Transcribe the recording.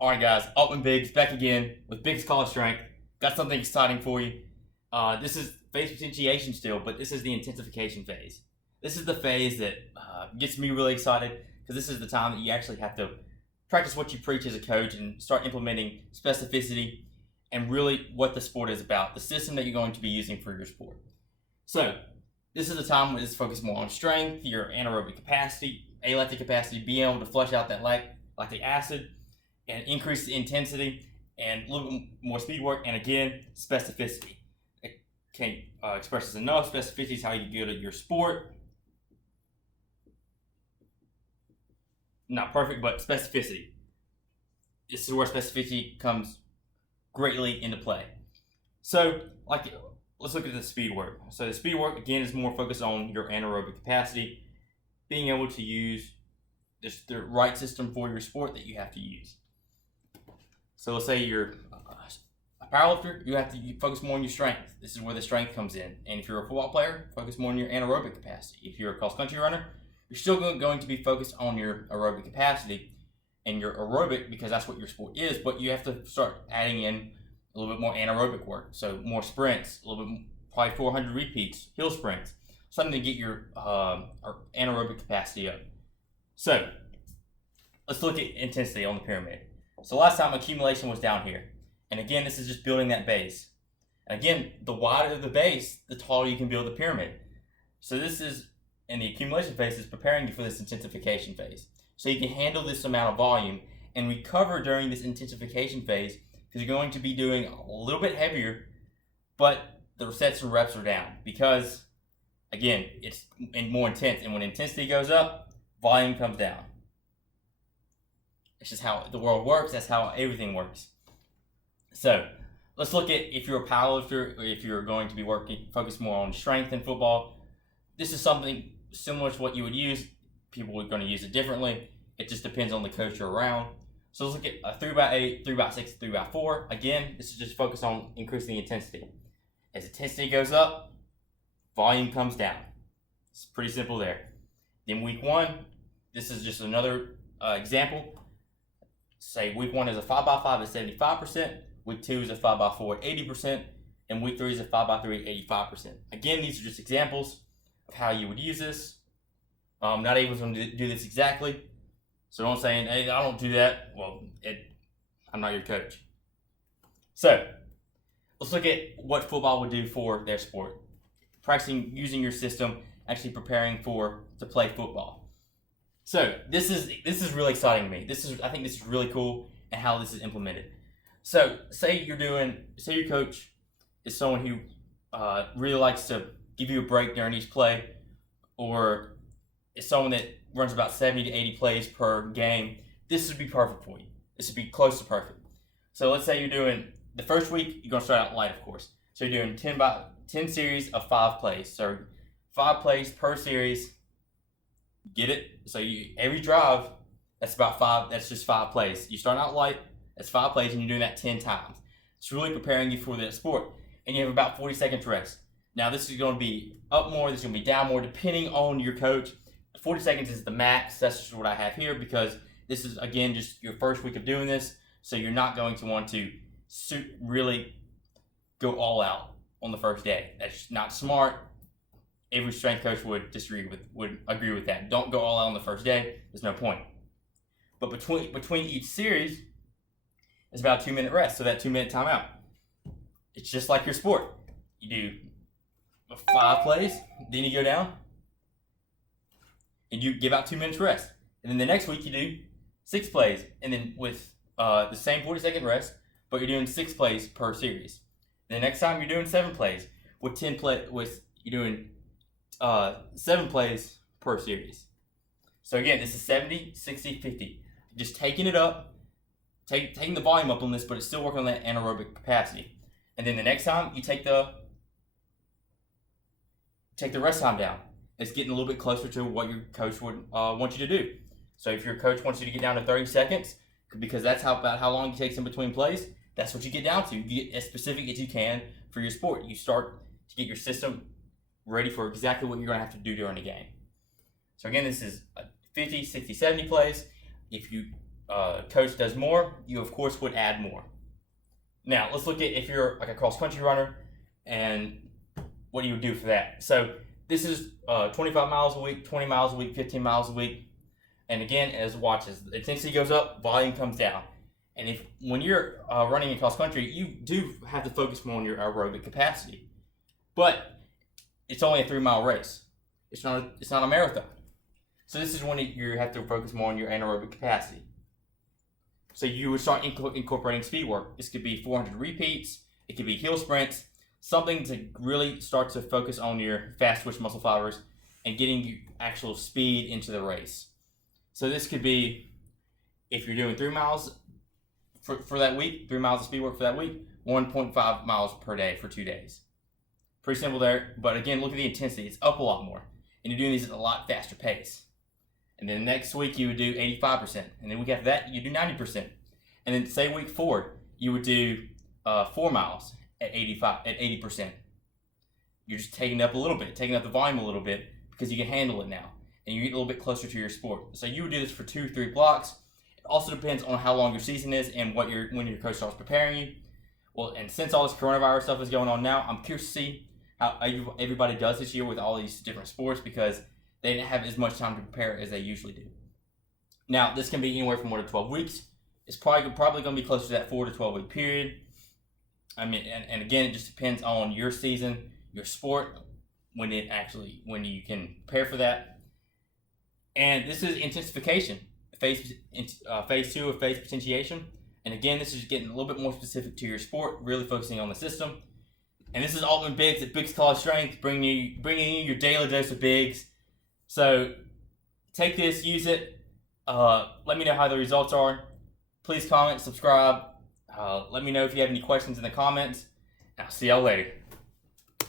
Alright guys, Altman Biggs back again with Biggs College Strength. Got something exciting for you. This is phase potentiation still, but this is the intensification phase. This is the phase that gets me really excited because this is the time that you actually have to practice what you preach as a coach and start implementing specificity and really what the sport is about, the system that you're going to be using for your sport. So this is the time when it's focused more on strength, your anaerobic capacity, alactic capacity, being able to flush out that lactic acid, and increase the intensity and a little bit more speed work, and again, specificity. I can't express this enough. Specificity is how you go to your sport. Not perfect, but specificity. This is where specificity comes greatly into play. So, let's look at the speed work. So the speed work, again, is more focused on your anaerobic capacity, being able to use the right system for your sport that you have to use. So let's say you're a powerlifter, you have to focus more on your strength. This is where the strength comes in. And if you're a football player, focus more on your anaerobic capacity. If you're a cross-country runner, you're still going to be focused on your aerobic capacity and your aerobic because that's what your sport is, but you have to start adding in a little bit more anaerobic work. So more sprints, a little bit, probably 400 repeats, hill sprints, something to get your anaerobic capacity up. So let's look at intensity on the pyramid. So last time accumulation was down here. And again, this is just building that base. And again, the wider the base, the taller you can build the pyramid. So this is, in the accumulation phase, is preparing you for this intensification phase. So you can handle this amount of volume and recover during this intensification phase because you're going to be doing a little bit heavier, but the sets and reps are down because, again, it's more intense. And when intensity goes up, volume comes down. It's just how the world works. That's how everything works. So let's look at if you're a powerlifter or if you're going to be focused more on strength in football. This is something similar to what you would use. People are going to use it differently. It just depends on the coach you're around. So let's look at a 3x8, 3x6, 3x4. Again, this is just focused on increasing the intensity. As intensity goes up, volume comes down. It's pretty simple there. Then week one, this is just another example. Say week one is a 5x5 at 75%, week two is a 5x4 at 80%, and week three is a 5x3 at 85%. Again, these are just examples of how you would use this. Not able to do this exactly, so don't say, hey, I don't do that. Well, I'm not your coach. So let's look at what football would do for their sport. Practicing using your system, actually preparing to play football. So this is really exciting to me. I think this is really cool and how this is implemented. So say your coach is someone who really likes to give you a break during each play, or is someone that runs about 70 to 80 plays per game. This would be perfect for you. This would be close to perfect. So let's say you're doing the first week, you're gonna start out light, of course. So you're doing 10 series of 5 plays. So 5 plays per series. Get it? So every drive, that's about 5. That's just 5 plays. You start out light. That's 5 plays, and you're doing that 10 times. It's really preparing you for that sport. And you have about 40 seconds rest. Now this is going to be up more. This is going to be down more, depending on your coach. 40 seconds is the max. That's just what I have here because this is, again, just your first week of doing this. So you're not going to want to really go all out on the first day. That's not smart. Every strength coach would agree with that. Don't go all out on the first day. There's no point. But between each series is about a 2-minute rest. So that 2-minute timeout. It's just like your sport. You do 5 plays, then you go down, and you give out 2 minutes rest. And then the next week you do 6 plays, and then with the same 40-second rest, but you're doing 6 plays per series. The next time you're doing 7 plays you're doing 7 plays per series. So again, this is 70, 60, 50. Just taking it up, taking the volume up on this, but it's still working on that anaerobic capacity. And then the next time you take the rest time down. It's getting a little bit closer to what your coach would want you to do. So if your coach wants you to get down to 30 seconds, because that's about how long it takes in between plays, that's what you get down to. You get as specific as you can for your sport. You start to get your system ready for exactly what you're going to have to do during the game. So again, this is 50, 60, 70 plays. If you coach does more, you of course would add more. Now let's look at if you're like a cross country runner and what you would do for that. So this is 25 miles a week, 20 miles a week, 15 miles a week. And again, as the intensity goes up, volume comes down. And when you're running in cross country, you do have to focus more on your aerobic capacity. But it's only a 3-mile race. It's not a marathon. So this is when you have to focus more on your anaerobic capacity. So you would start incorporating speed work. This could be 400 repeats. It could be hill sprints. Something to really start to focus on your fast twitch muscle fibers and getting you actual speed into the race. So this could be, if you're doing 3 miles for that week, 3 miles of speed work for that week, 1.5 miles per day for 2 days. Pretty simple there, but again, look at the intensity. It's up a lot more, and you're doing these at a lot faster pace. And then next week you would do 85%, and then week after that you do 90%. And then say week 4, you would do 4 miles at 80%. You're just taking it up a little bit, taking up the volume a little bit because you can handle it now, and you get a little bit closer to your sport. So you would do this for 2-3 blocks. It also depends on how long your season is and when your coach starts preparing you. Well, and since all this coronavirus stuff is going on now, I'm curious to see how everybody does this year with all these different sports because they didn't have as much time to prepare as they usually do. Now, this can be anywhere from 1 to 12 weeks. It's probably going to be closer to that 4 to 12 week period. I mean, and again, it just depends on your season, your sport, when you can prepare for that. And this is intensification, phase 2 of phase potentiation. And again, this is getting a little bit more specific to your sport, really focusing on the system. And this is Altman Biggs at Biggs College Strength, bringing you your daily dose of Biggs. So take this, use it. Let me know how the results are. Please comment, subscribe. Let me know if you have any questions in the comments. I'll see y'all later.